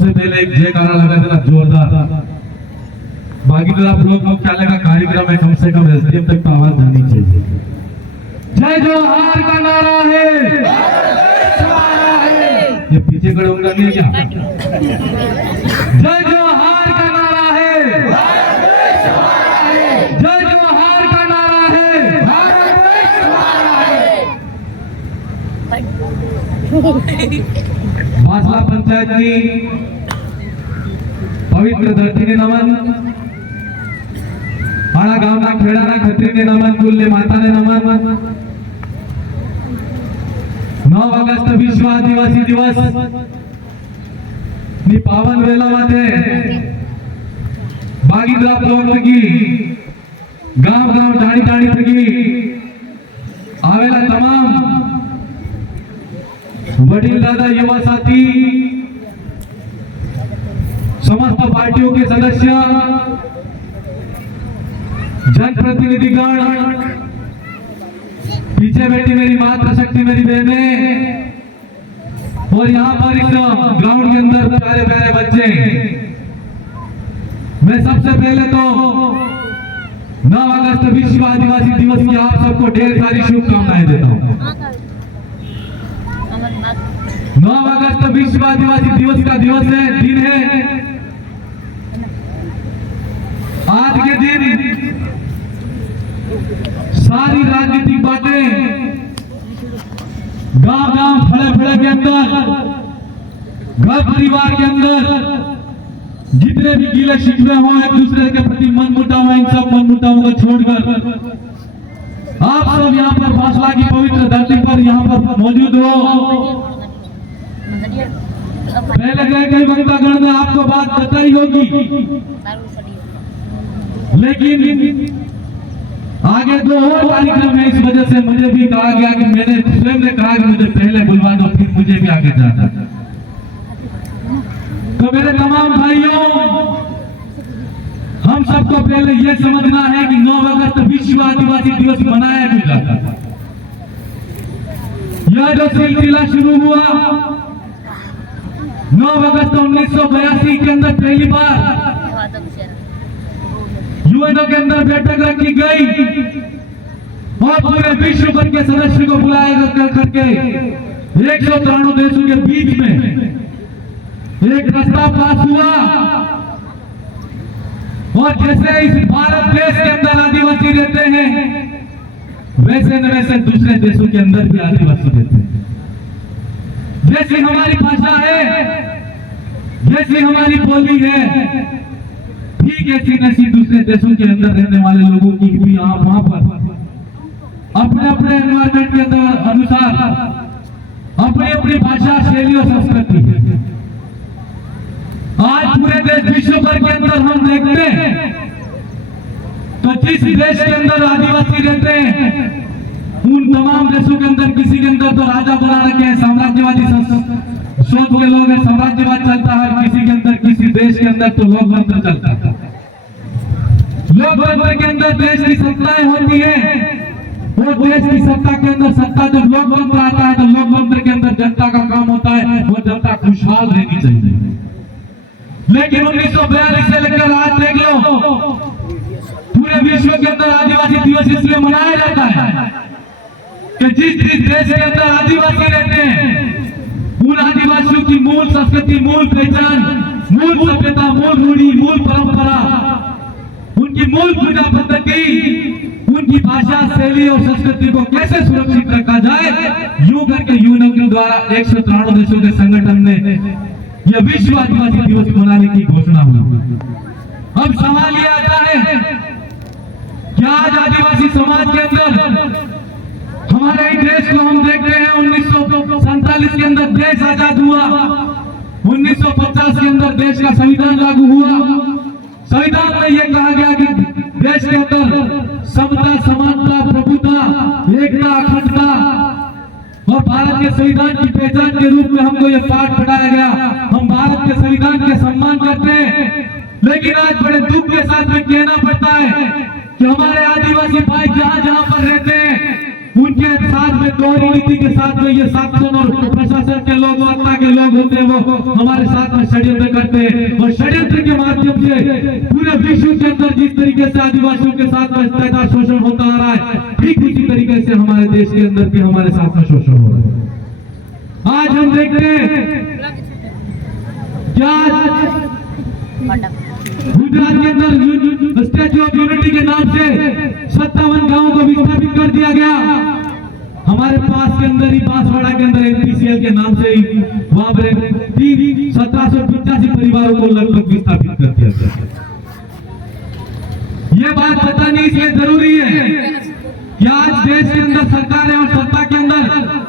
सबसे पहले एक जयकारा लगा देना जोरदार। बाकी तो आप लोग मुख्यालय का कार्यक्रम है, कम से कम एसडीएम तक तो आवाज जानी चाहिए। जय जोहार का नारा है, ये पीछे खड़े होगा नहीं क्या? जय जोहार का नारा है, जय जोहार का नारा है, बासला पंचायत की पवित्र धरती ने नमन, आड़ा गांव ना खेड़ा ना खत्री ने नमन, कुल्ले माता ने नमन। 9 ऑगस्ट विश्व आदिवासी दिवस नी पावन वेळामध्ये बागीद्रा ब्लॉक की गांव गांव ठाणी ठाणी थकी आवेला तमाम वडील दादा युवा साथी समस्त पार्टियों के सदस्य जनप्रतिनिधिगण, पीछे बैठी मेरी मातृशक्ति मेरी बहनें, और यहाँ पर इस ग्राउंड के अंदर प्यारे प्यारे बच्चे, मैं सबसे पहले तो 9 अगस्त विश्व आदिवासी दिवस की आप सबको ढेर सारी शुभकामनाएं देता हूँ। 9 अगस्त विश्व आदिवासी दिवस का दिन है। आज के दिन सारी राजनीतिक बातें गांव गांव फड़े फड़े के अंदर, घर परिवार के अंदर जितने भी गीले शिकवे हो, एक दूसरे के प्रति मनमुटाव, इन सब मनमुटावों को छोड़कर आप सब यहाँ पर बासला की पवित्र धरती पर यहाँ पर मौजूद हो। पहले गए कई वक्तागण ने आपको बात बताई होगी, लेकिन आगे 2 और कार्यक्रम है, इस वजह से मुझे भी कहा गया कि मैंने स्वयं ने कहा कि मुझे पहले बुलवा दो, फिर मुझे भी आगे जाना। तो मेरे तमाम भाइयों, हम सबको पहले यह समझना है कि 9 अगस्त विश्व आदिवासी दिवस मनाया क्यों जाता है। यह जो सिलसिला शुरू हुआ 9 अगस्त 1982 के अंदर पहली बार यूएनओ के अंदर बैठक रखी गई और पूरे विश्व भर के सदस्य को बुलाया करके 193 देशों के बीच में एक प्रस्ताव पास हुआ। और जैसे इस भारत देश के अंदर आदिवासी रहते हैं, वैसे न वैसे दूसरे देशों के अंदर भी आदिवासी रहते हैं। जैसी हमारी भाषा है, जैसी हमारी बोली है, ठीक ऐसी नैसी दूसरे देशों के अंदर रहने वाले लोगों की भी यहाँ वहां पर अपने अपने एनवायरमेंट के अंदर अनुसार अपनी अपनी भाषा, शैली और संस्कृति है। आज पूरे देश विश्व भर के अंदर हम देखते हैं तो जिस देश के अंदर आदिवासी रहते हैं, उन तमाम देशों के अंदर किसी के अंदर तो राजा बना रखे हैं, साम्राज्यवादी सोच के लोग हैं, साम्राज्यवाद चलता है। किसी के अंदर, किसी देश के अंदर तो लोकतंत्र चलता है। लोकतंत्र के अंदर देश की सत्ताएं होती है, और देश की सत्ता के अंदर सत्ता जब लोकतंत्र आता है तो लोकतंत्र के अंदर जनता का काम होता है वो जनता खुशहाल रहनी चाहिए। लेकिन 1942 से लेकर आज देख लो, पूरे विश्व के अंदर आदिवासी दिवस इसलिए मनाया जाता है कि जिस देश के अंदर आदिवासी रहते हैं, उन आदिवासियों की मूल संस्कृति, मूल पहचान, मूल सभ्यता, मूल रूढ़ी, मूल परंपरा, उनकी मूल पूजा पद्धति, उनकी भाषा, शैली और संस्कृति को कैसे सुरक्षित रखा जाए, यूं करके यूएनओ के द्वारा 193 देशों के संगठन ने यह विश्व आदिवासी दिवस मनाने की घोषणा हुई। अब सवाल यह आता है कि आज आदिवासी समाज के अंदर हमारे देश को हम देखते हैं, 1947 के अंदर देश आजाद हुआ, 1950 के अंदर देश का संविधान लागू हुआ। संविधान में यह कहा गया कि देश के अंदर समता, समानता, प्रभुता, एकता, अखंडता, और भारत के संविधान की पहचान के रूप में हमको यह पाठ पढ़ाया गया। हम भारत के संविधान के सम्मान करते हैं, लेकिन आज बड़े दुख के साथ में कहना पड़ता है कि हमारे आदिवासी भाई जहां जहां पर रहते हैं, उनके साथ में दोहरी नीति के साथ में ये शासन और प्रशासन शासन के लोग, सत्ता के लोग होते हैं, वो हमारे साथ में षड्यंत्र करते हैं और षड्यंत्र के माध्यम से पूरे विश्व के अंदर जिस तरीके से आदिवासियों के साथ में अत्याचार शोषण होता आ रहा है, ठीक उसी तरीके से हमारे देश के अंदर भी हमारे साथ में शोषण हो रहा है। आज हम देखते हैं क्या गुजरात के अंदर स्टैच्यू ऑफ यूनिटी के नाम से 57 गांवों को विस्थापित कर दिया गया। हमारे पास के अंदर ही बांसवाड़ा के अंदर एनपीसीएल के नाम से ही वहां पर 1785 परिवारों को लगभग विस्थापित कर दिया गया। ये बात बतानी इसलिए जरूरी है कि आज देश के अंदर सरकार है और सत्ता के अंदर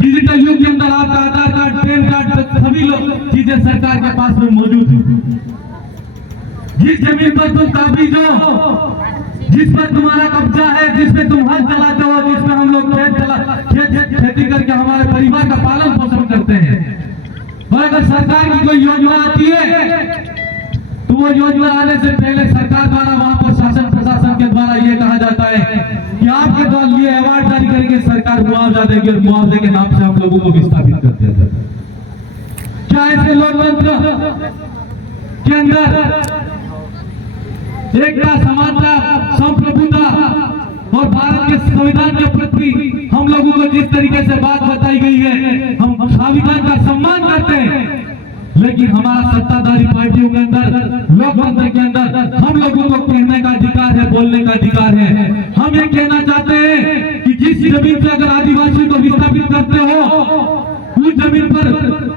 डिजिटल युग के अंदर आपका आधार कार्ड, पैन कार्ड, सभी लोग चीजें सरकार के पास में मौजूद है। जिस जमीन पर तुम काबिज हो, जिस पर तुम्हारा कब्जा है, जिसमें तुम हल चलाते हो, जिसमें हम लोग खेती करके हमारे परिवार का पालन पोषण करते हैं, और अगर सरकार की कोई योजना आती है तो वो योजना आने से पहले सरकार द्वारा वहां पर शासन प्रशासन के द्वारा ये कहा जाता है कि आपके द्वारा ये अवार्ड जारी करेंगे, सरकार मुआवजा देगी और मुआवजे के नाम से हम लोगों को विस्थापित कर दिया जाता है। क्या ऐसे लोकतंत्र के अंदर एकता, समानता, संप्रभुता और भारत के संविधान के प्रति हम लोगों को जिस तरीके से बात बताई गई है, हम संविधान का सम्मान करते हैं, लेकिन हमारा सत्ताधारी पार्टियों के अंदर, लोकतंत्र के अंदर हम लोगों को कहने का अधिकार है, बोलने का अधिकार है। हम ये कहना चाहते हैं कि जिस जमीन से अगर आदिवासियों को विस्थापित करते हो, उस जमीन पर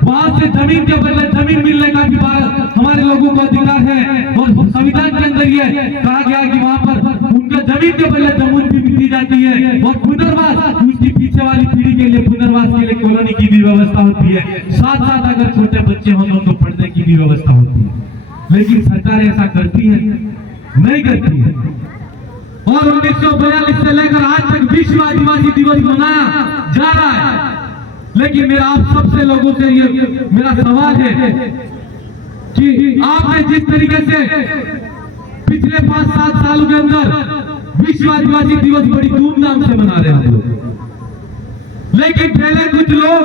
वहां से जमीन के बदले जमीन मिलने का भी हमारे लोगों को अधिकार है और संविधान के अंदर ये कहा गया है कि वहां पर उनके जमीन के बदले जमीन भी दी जाती है और पुनर्वास, उसकी पीछे वाली पीढ़ी के लिए पुनर्वास के लिए कॉलोनी की भी व्यवस्था होती है। साथ साथ अगर छोटे बच्चे हों तो उनको पढ़ने की भी व्यवस्था होती है, लेकिन सरकार ऐसा करती है? नहीं करती है। और 1942 से लेकर आज तक विश्व आदिवासी दिवस मनाया जा रहा है, लेकिन मेरा आप सबसे लोगों से ये मेरा सवाल है कि आपने जिस तरीके से पिछले 5-7 सालों के अंदर विश्व आदिवासी दिवस बड़ी धूमधाम से मना रहे हैं लोग, लेकिन पहले कुछ लोग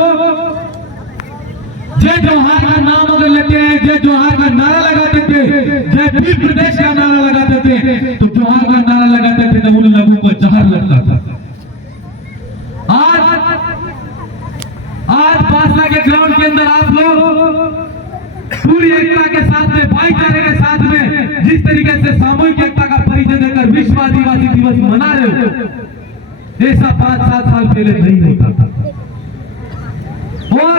जय जोहार का नाम अगर लेते हैं, जय जोहार का नारा लगाते थे, जय भील प्रदेश का नारा लगाते थे, तो जोहार का नारा लगाते थे तो उन लोगों को जहर लगता था। आज पासला के ग्राउंड के अंदर आप लोग पूरी एकता के साथ में, भाईचारे के साथ में जिस तरीके से सामूहिक एकता का परिचय देकर विश्व आदिवासी दिवस मना रहे हो, ऐसा 5-7 साल पहले नहीं होता था। और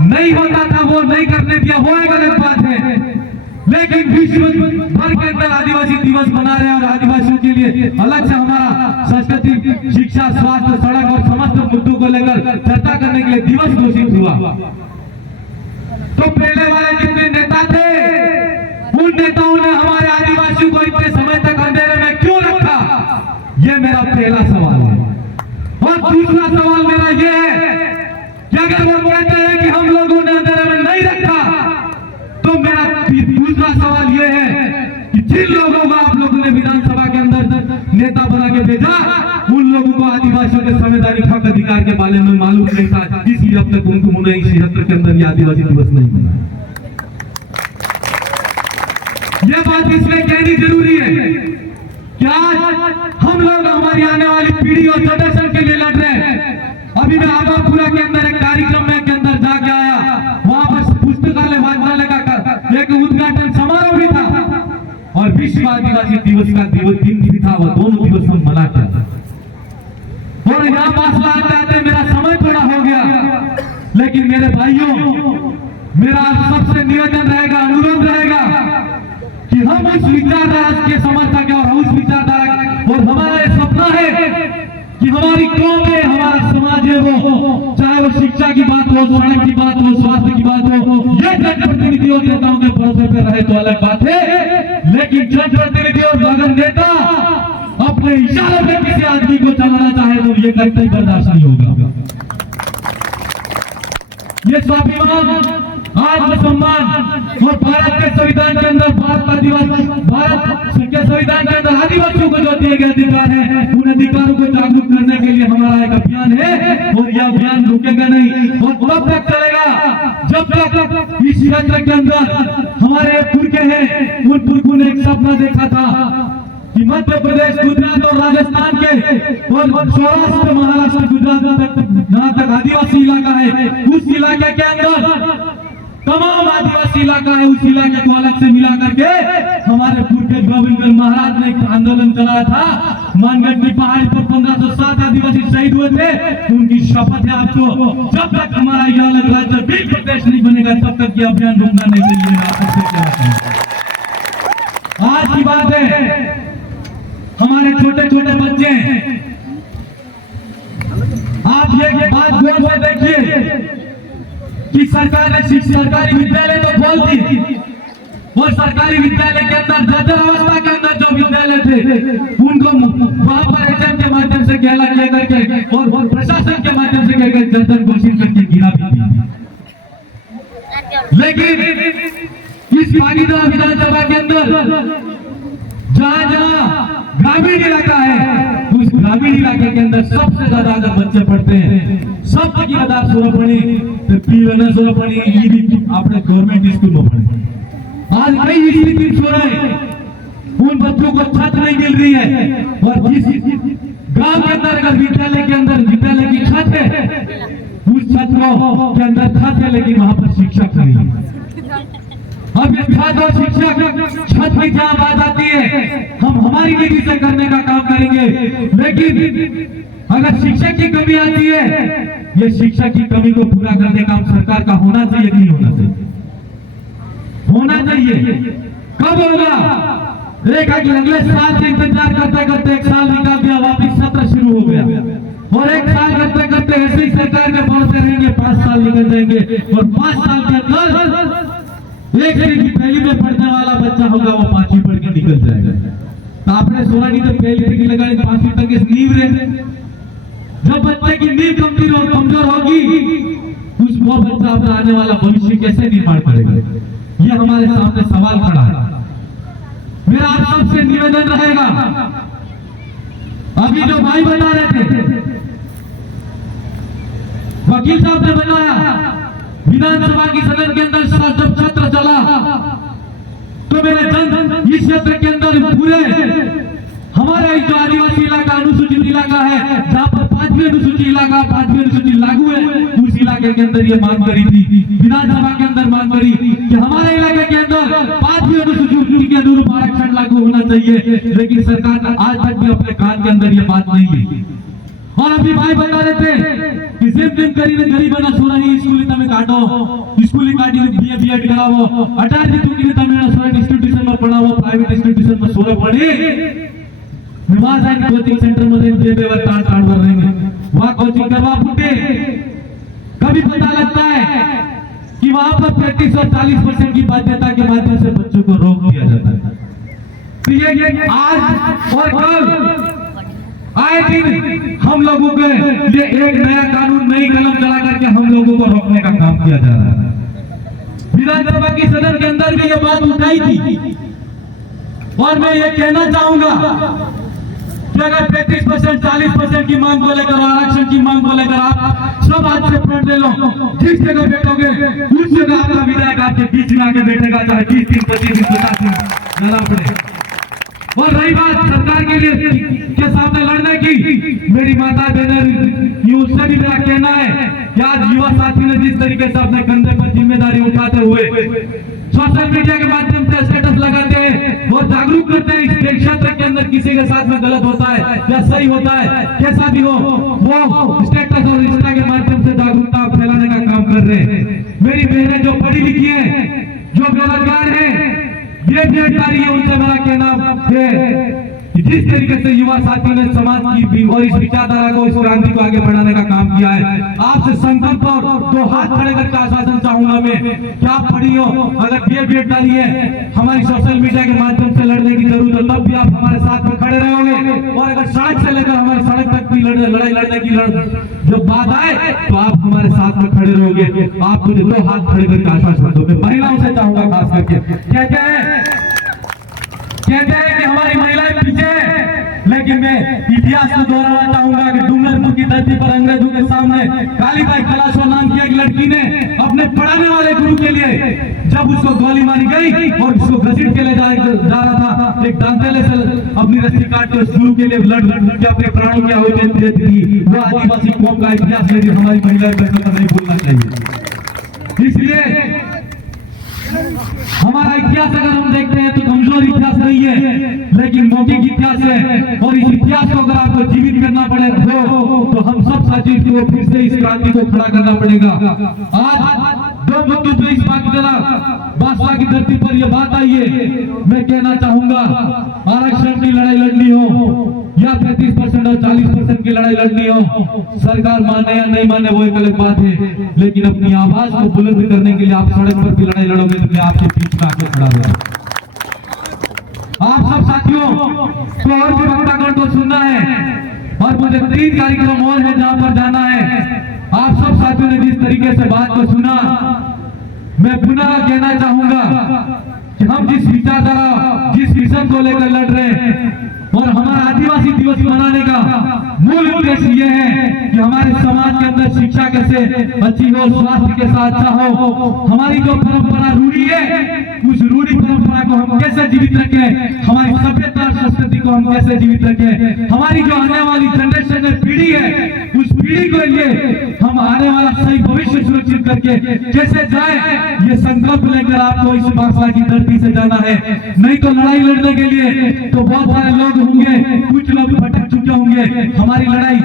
नहीं होता था, वो नहीं करने दिया, वो एक अलग बात है, लेकिन विश्व भर के अंदर आदिवासी दिवस मना रहे हैं और आदिवासियों के लिए अलग से हमारा संस्कृति, शिक्षा, स्वास्थ्य, सड़क और समस्त मुद्दों को लेकर चर्चा करने के लिए दिवस घोषित हुआ। तो पहले वाले जितने नेता थे, उन नेताओं ने हमारे आदिवासियों को इतने समय तक अंधेरे में क्यों रखा? ये मेरा पहला सवाल है। और दूसरा सवाल मेरा ये है कि अगर वो कहते हैं कि हम लोगों ने अंधेरे में नहीं रखा, तो मेरा दूसरा सवाल यह है कि जिन लोगों को आप लोगों ने विधानसभा के अंदर नेता बना के भेजा, उन लोगों को आदिवासियों के संवैधानिक हक अधिकार के बारे में मालूम नहीं था, इसलिए अब तक उन्होंने इस क्षेत्र के अंदर ये आदिवासी दिवस नहीं मनाया। ये बात इसलिए कहनी जरूरी है कि आज हम लोग हमारी आने वाली पीढ़ी और जनरेशन के लिए लड़ रहे हैं। अभी मैं आबापुरा के अंदर एक कार्यक्रम में के अंदर जाके आया, वहां पर पुस्तकालय वाचनालय का एक उद्घाटन समारोह भी था और विश्व आदिवासी दिवस का दिन भी था, वो दोनों दिवस हम मनाते हैं। और यहाँ पासला आते आते मेरा समय थोड़ा हो गया, लेकिन मेरे भाइयों, मेरा आप सबसे निवेदन रहेगा, अनुरोध रहेगा कि हम उस विचारधारा के समर्थक हैं और उस विचारधारा, और हमारा ये सपना है कि हमारी कौम है, हमारा समाज है, वो चाहे वो शिक्षा की बात हो, सड़क की बात हो, स्वास्थ्य की बात हो, ये जनप्रतिनिधि और नेताओं के भरोसे पे रहे तो अलग बात है, लेकिन जनप्रतिनिधि और अगर नेता अपने इशारों में किसी आदमी को चलाना चाहे तो ये कतई बर्दाश्त नहीं होगा। ये स्वाभिमान, आत्मसम्मान और भारत के संविधान के अंदर भारत के संविधान के अंदर आदिवासियों को जो दिए गए अधिकार है, उन अधिकारों को जागरूक करने के लिए हमारा एक अभियान है और यह अभियान रुकेगा नहीं और तब तक चलेगा क्षेत्र के अंदर हमारे पुरखे हैं, उन पुरखों ने एक सपना देखा था कि मध्य प्रदेश, गुजरात और राजस्थान के और सौराष्ट्र, महाराष्ट्र, गुजरात तक जहाँ तक आदिवासी इलाका है, उस इलाके के अंदर तमाम आदिवासी इलाका है, उस इलाके को अलग से मिला करके हमारे पुरखे गोविंद महाराज ने एक आंदोलन चलाया था। मानगढ़ की पहाड़ी पर 1507 आदिवासी शहीद हुए थे। उनकी शपथ है आपको, जब तक हमारा यह अलग राज्य बिल्कुल प्रदेश नहीं बनेगा तब तक यह अभियान रुकना नहीं चाहिए। आज की बात है, हमारे छोटे छोटे बच्चे, आप ये बात गौर से देखिए कि सरकार ने सरकारी विद्यालय तो खोल दी और सरकारी विद्यालय के अंदर जर्जर अवस्था के अंदर जो विद्यालय थे उनको वहां पर एचएम के माध्यम से कहला किया करके और प्रशासन के माध्यम से कहकर जर्जर घोषित करके गिरा भी दिया। लेकिन इस भागीदार विधानसभा के अंदर जहाँ जहाँ ग्रामीण इलाका है, उस ग्रामीण इलाके के अंदर सबसे ज्यादा अगर बच्चे पढ़ते हैं, सब की आधार सोरपणी तो पीलना सोरपणी ये भी अपने गवर्नमेंट स्कूल में पढ़े। आज कई स्थिति हो रहे हैं, उन बच्चों को छत नहीं मिल रही है और जिस गांव के अंदर अगर विद्यालय के अंदर विद्यालय की छत है, उस छात्रों के अंदर छत है लेकिन वहां पर शिक्षक नहीं है। अब ये छात्र और शिक्षक छत की जहाँ बात आती है, हम हमारी नीति से करने का काम करेंगे, लेकिन अगर शिक्षक की कमी आती है, ये शिक्षक की कमी को पूरा करने का काम सरकार का होना चाहिए कि नहीं होना चाहिए? होना चाहिए। कब होगा? एक अगले साल से इंतजार करते करते एक साल निकाल दिया, वापिस सत्र शुरू हो गया और एक साल करते करते ऐसे ही सरकार के बढ़ते रहेंगे, 5 साल निकल जाएंगे और 5 साल के अंदर एक पहली में पढ़ने वाला बच्चा होगा वो 5वीं पढ़ के निकल जाएगा। तो आपने सोना नहीं तो पहली तक लगाई 5वीं तक इस नींव रहे। जब बच्चे की नींव कमजोर होगी, उस वो बच्चा अपना आने वाला भविष्य कैसे निर्माण करेगा? ये हमारे सामने सवाल खड़ा है। मेरा आप सबसे निवेदन रहेगा, अभी जो भाई बता रहे थे, वकील साहब ने बताया विधानसभा की सदन के अंदर जब सत्र चला तो मेरे जन इस क्षेत्र के अंदर पूरे हमारे जो आदिवासी इलाका, अनुसूचित इलाका है, जहाँ पर 5वीं अनुसूचित इलाका, 5वीं अनुसूचित लागू है, उस इलाके के अंदर ये मांग करी थी, विधानसभा के अंदर मांग करी कि हमारे इलाके के अंदर 5वीं अनुसूचित के अनुरूप आरक्षण लागू होना चाहिए, लेकिन सरकार ने आज तक भी अपने कान के अंदर ये बात नहीं ली। और अभी भाई बता रहे थे कि सिर्फ दिन करीने गरीबना सोरानी स्कूली तमे काटो, स्कूली काटी बीए बीएड करावो, 18 तुमकी तमे सोरानी इंस्टिट्यूशन में पढ़ावो, प्राइवेट इंस्टिट्यूशन में सोरे पढ़ी निवास आहे कोचिंग सेंटर मध्ये जे बेवर ताण ताण कर रहे हैं, वहां कोचिंग करवा फुटे। कभी पता लगता है कि वहां पर 35 और 40% की बाध्यता के माध्यम से बच्चों को रोक दिया जाता है। तो ये आज और कल आए दिन हम लोगों के लिए एक नया कानून, नई कलम चला करके हम लोगों को रोकने का काम किया जा रहा है। विधानसभा की सदन के अंदर भी ये बात उठाई थी और मैं ये कहना चाहूंगा कि अगर 33%, 40% की मांग को लेकर, आरक्षण की मांग को लेकर आप सब आज से पढ़ ले लो, जिस जगह बैठोगे उस जगह आपका विधायक आपके बीच में आके बैठेगा, चाहे 20 दिन, 25 दिन, 50 दिन लड़ा पड़े। और रही बात सरकार के लिए के सामने लड़ने की, मेरी माता बहन ये उससे भी मेरा कहना है कि आज युवा साथी ने जिस तरीके से अपने कंधे पर जिम्मेदारी उठाते हुए सोशल मीडिया के माध्यम से स्टेटस लगाते हैं और जागरूक करते हैं, इस क्षेत्र के अंदर किसी के साथ में गलत होता है या सही होता है, कैसा भी हो, वो स्टेटस और इंस्टा के माध्यम से जागरूकता फैलाने का काम कर रहे हैं। मेरी बहनें जो पढ़ी लिखी है, जो बेरोजगार है, ये बेरोजगारी है, उनसे मेरा कहना है कि जिस तरीके से युवा साथियों ने समाज की और इस विचारधारा को, इस क्रांति को आगे बढ़ाने का काम किया है, आपसे संकल्प और 2 हाथ खड़े करके आश्वासन चाहूंगा मैं कि आप पढ़ी हो, अगर बेरोजगारी है, हमारी सोशल मीडिया के माध्यम से लड़ने की जरूरत है, तब भी आप हमारे साथ में खड़े रहोगे। और अगर सड़क से लेकर हमारी सड़क तक भी लड़ाई लड़ने की जब बात आए तो आप हमारे साथ में खड़े रहोगे। आप मुझे 2 हाथ खड़े करके आश्वासन दो। मैं महिलाओं से चाहूंगा खास करके, कहते हैं कि हमारी महिलाएं पीछे है, लेकिन मैं इतिहास को दोहराना चाहूंगा कि डूंगरपुर की धरती पर अंग्रेजों के सामने कालीबाई खलासो नाम की एक लड़की ने अपने पढ़ाने वाले गुरु के लिए जब उसको गोली मारी गई और उसको घसीट के ले जा रहा था, एक डांटेले से अपनी रस्सी काट के उस गुरु के लिए लड़ के अपने प्राणों की आहुति दे दी। वो आदिवासी कौम का इतिहास यदि हमारी महिलाएं बहनों को नहीं भूलना चाहिए। इसलिए हमारा इतिहास अगर हम देखते हैं तो कमजोर इतिहास नहीं है, लेकिन मौखिक इतिहास है। और इस इतिहास को अगर आपको जीवित करना पड़े तो हम सब साथी को फिर से इस क्रांति को खड़ा करना पड़ेगा। आज दो मुद्दों पे इस बांसला की धरती पर यह बात आई है। मैं कहना चाहूंगा, आरक्षण की लड़ाई लड़नी हो या 35% और 40% की लड़ाई लड़नी हो, सरकार माने या नहीं माने वो एक अलग बात है, लेकिन अपनी आवाज को बुलंद करने के लिए आप सड़क पर भी लड़ाई लड़ोगे तो मैं आपके बीच में आके खड़ा होगा। आप सब साथियों को और भी वक्तागण को सुनना है और मुझे 3 कार्यक्रम और है जहां पर जाना है। आप सब साथियों ने जिस तरीके से बात को सुना, मैं पुनः कहना चाहूंगा कि हम जिस विचारधारा, जिस विजन को लेकर लड़ रहे हैं और हमारा आदिवासी दिवस मनाने का मूल उद्देश्य यह है कि हमारे समाज के अंदर शिक्षा कैसे अच्छी हो, स्वास्थ्य कैसा अच्छा हो, हमारी जो परंपरा रूढ़ी है उस रूढ़ी परंपरा को हम कैसे जीवित रखें, हमारी सभ्यता संस्कृति को हम कैसे जीवित रखें, हमारी जो आने वाली जनरेशन है, पीढ़ी है, उस पीढ़ी के लिए हम आने वाला सही भविष्य सुरक्षित करके कैसे जाए, ये संकल्प लेकर आपको इस बांसला की धरती से जाना है। नहीं तो लड़ाई लड़ने के लिए तो बहुत सारे लोग होंगे, कुछ लोग भटक चुके होंगे। हमारी लड़ाई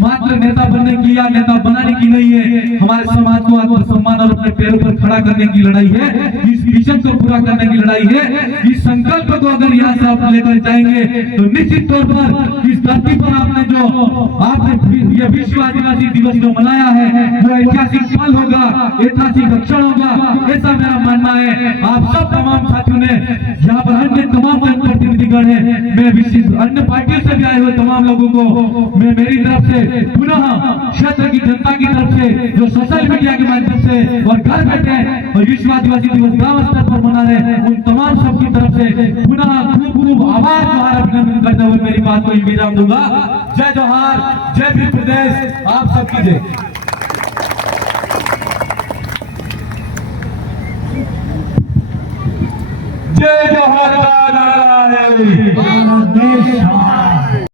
मात्र नेता बनने की या नेता बनाने की नहीं है, हमारे समाज को आत्मसम्मान और अपने पैरों पर खड़ा करने की लड़ाई है, इस विजन को पूरा करने की लड़ाई है। इस संकल्प को अगर यहाँ से आप लेकर जाएंगे तो निश्चित तौर पर इस धरती पर आपने ये विश्व आदिवासी दिवस जो मनाया है वो ऐतिहासिक पल होगा, ऐतिहासिक क्षण होगा, ऐसा मेरा मानना है। आप सब तमाम साथियों ने यहाँ पर अन्य तमाम जनप्रतिनिधिगण है, मैं विशेष अन्य पार्टियों से भी आए हुए तमाम लोगों को मैं मेरी तरफ से पुनः क्षेत्र की जनता की तरफ से जो सोशल मीडिया के माध्यम से और घर बैठे और विश्व आदिवासी दिवस ग्राम स्तर पर मना रहे उन तमाम सबकी तरफ से पुनः खूब खूब आवाज जोहार अभिनंदन करते हुए मेरी बात को विराम दूंगा। जय जोहार, जय भी प्रदेश, आप सबकी जय। जय जोहार।